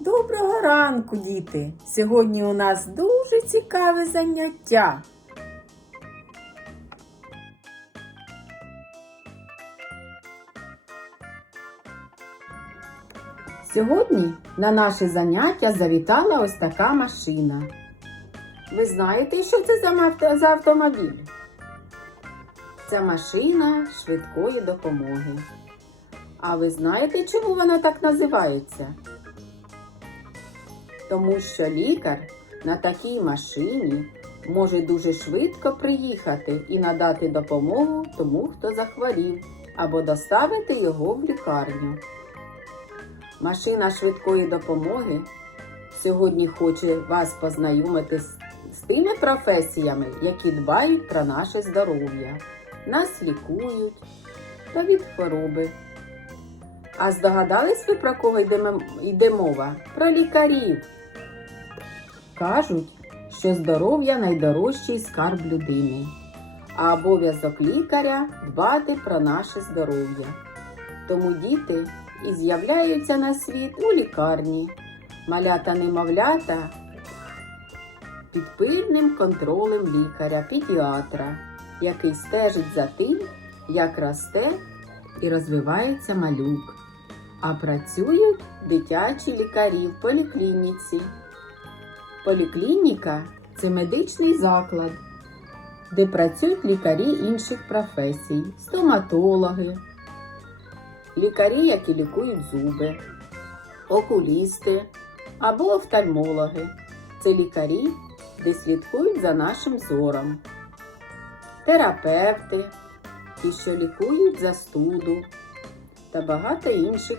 Доброго ранку, діти! Сьогодні у нас дуже цікаве заняття. Сьогодні на наше заняття завітала ось така машина. Ви знаєте, що це за автомобіль? Це машина швидкої допомоги. А ви знаєте, чому вона так називається? Тому що лікар на такій машині може дуже швидко приїхати і надати допомогу тому, хто захворів, або доставити його в лікарню. Машина швидкої допомоги сьогодні хоче вас познайомити з, з тими професіями, які дбають про наше здоров'я, нас лікують та від хвороби. А здогадались ви про кого йде, мова? Про лікарів. Кажуть, що здоров'я найдорожчий скарб людини, а обов'язок лікаря дбати про наше здоров'я. Тому діти і з'являються на світ у лікарні, малята немовлята під пильним контролем лікаря-педіатра, який стежить за тим, як росте і розвивається малюк. А працюють дитячі лікарі в поліклініці. Поліклініка це медичний заклад, де працюють лікарі інших професій, стоматологи, лікарі, які лікують зуби, окулісти або офтальмологи. Це лікарі, де слідкують за нашим зором, терапевти, ті, що лікують застуду та багато інших.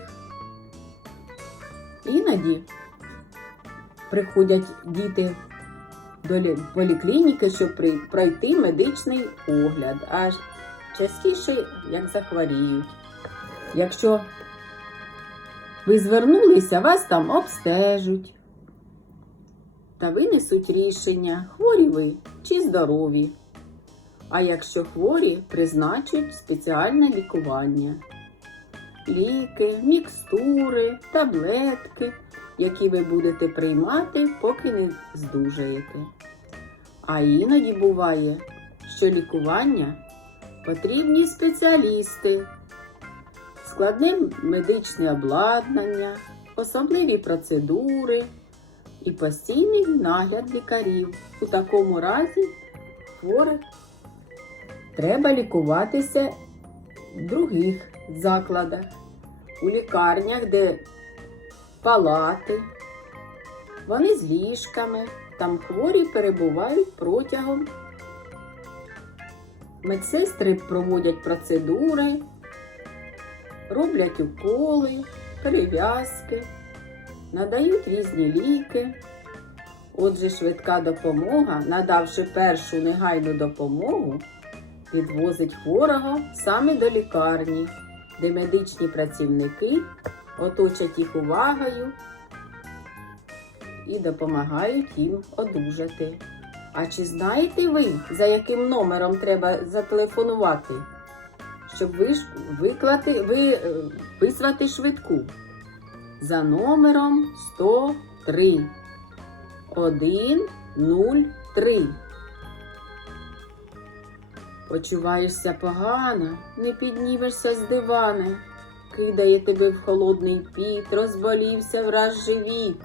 Іноді приходять діти до поліклініки, щоб пройти медичний огляд, а частіше як захворіють. Якщо ви звернулися, вас там обстежуть та винесуть рішення, хворі ви чи здорові. А якщо хворі, призначать спеціальне лікування. Ліки, мікстури, таблетки, які ви будете приймати, поки не здужаєте. А іноді буває, що лікування потрібні спеціалісти, складне медичне обладнання, особливі процедури і постійний нагляд лікарів. У такому разі хворих треба лікуватися в других закладах, у лікарнях, де палати, вони з ліжками, там хворі перебувають протягом. Медсестри проводять процедури, роблять уколи, перев'язки, надають різні ліки. Отже, швидка допомога, надавши першу негайну допомогу, підвозить хворого саме до лікарні, де медичні працівники оточать їх увагою і допомагають їм одужати. А чи знаєте ви, за яким номером треба зателефонувати, щоб ви виклати, ви, е, визвати швидку? За номером 103 103. Почуваєшся погано, не піднімешся з дивана, кидає тебе в холодний піт, розболівся враз живіт.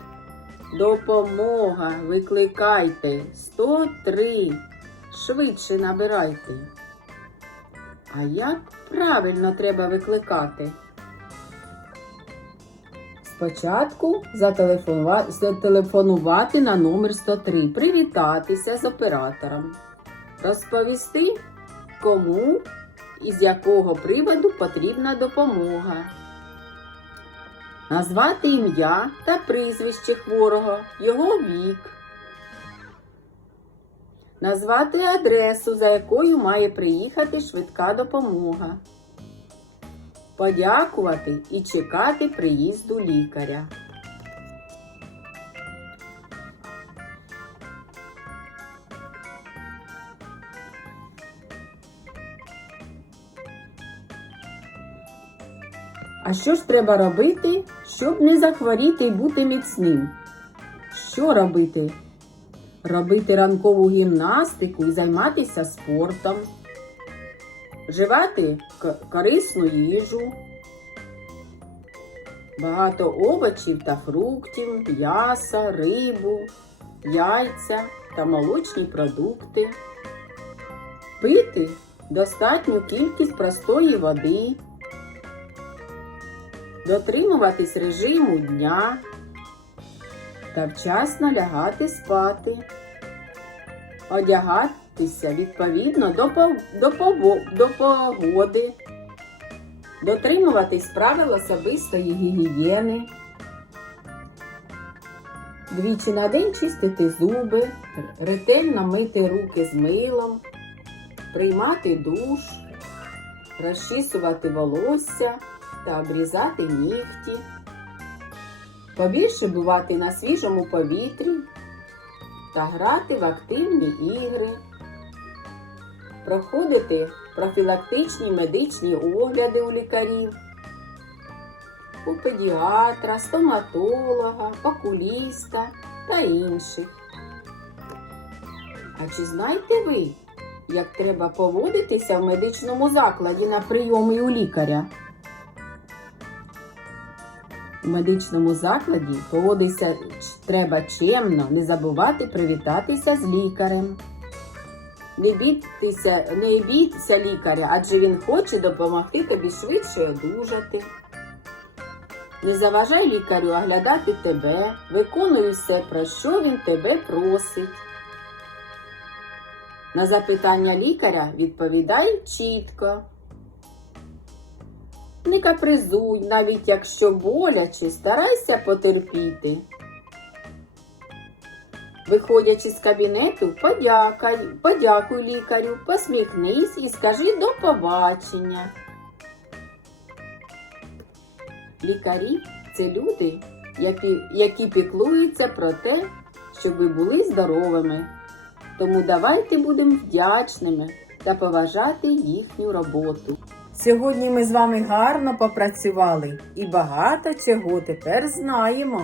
Допомога, викликайте 103. Швидше набирайте. А як правильно треба викликати? Спочатку зателефонувати на номер 103, привітатися з оператором, розповісти, кому і з якого приводу потрібна допомога, назвати ім'я та прізвище хворого, його вік, назвати адресу, за якою має приїхати швидка допомога, подякувати і чекати приїзду лікаря. А що ж треба робити, щоб не захворіти і бути міцним? Що робити? Робити ранкову гімнастику і займатися спортом, вживати корисну їжу, багато овочів та фруктів, м'яса, рибу, яйця та молочні продукти, пити достатню кількість простої води, дотримуватись режиму дня та вчасно лягати спати, одягатися відповідно до, до, до погоди, дотримуватись правил особистої гігієни, двічі на день чистити зуби, ретельно мити руки з милом, приймати душ, розчісувати волосся та обрізати нігті побільше бувати на свіжому повітрі та грати в активні ігри, проходити профілактичні медичні огляди у лікарів, у педіатра, стоматолога, окуліста та інших. А чи знаєте ви, як треба поводитися в медичному закладі на прийомі у лікаря? У медичному закладі поводитися треба чемно, не забувати привітатися з лікарем. Не бійтеся, не бійтеся лікаря, адже він хоче допомогти тобі швидше одужати. Не заважай лікарю оглядати тебе, виконуй все, про що він тебе просить. На запитання лікаря відповідай чітко. Не капризуй, навіть якщо боляче, старайся потерпіти. Виходячи з кабінету, подякай, подякуй лікарю, посміхнись і скажи до побачення. Лікарі це люди, які, які піклуються про те, щоб ви були здоровими. Тому давайте будемо вдячними та поважати їхню роботу. Сьогодні ми з вами гарно попрацювали і багато чого тепер знаємо.